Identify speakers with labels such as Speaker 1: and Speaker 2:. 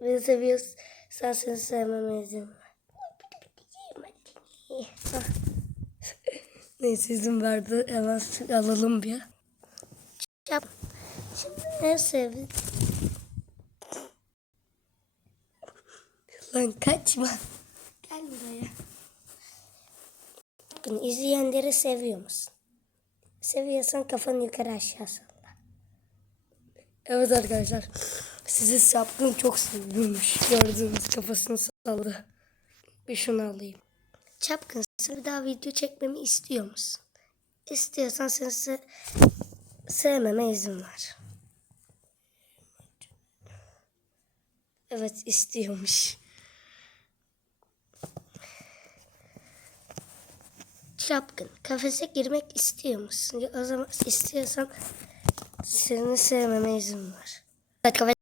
Speaker 1: Beni seviyorsan seni sevmeme izin ver. Neyse izin verdi. Hemen alalım bir. Yap. Şimdi en sevdiğim. Lan kaçma. Gel buraya. Bakın izleyenleri seviyor musun? Seviyorsan kafanı yukarı aşağı salla. Evet arkadaşlar. Sizi sapkın çok seviyormuş. Gördüğünüz kafasını salladı. Bir şunu alayım. Çapkın bir daha video çekmemi istiyor musun? İstiyorsan seni se- sevmeme izin ver. Evet istiyormuş. Çapkın kafese girmek istiyor musun? O zaman istiyorsan seni sevmeme izin ver. Evet kafese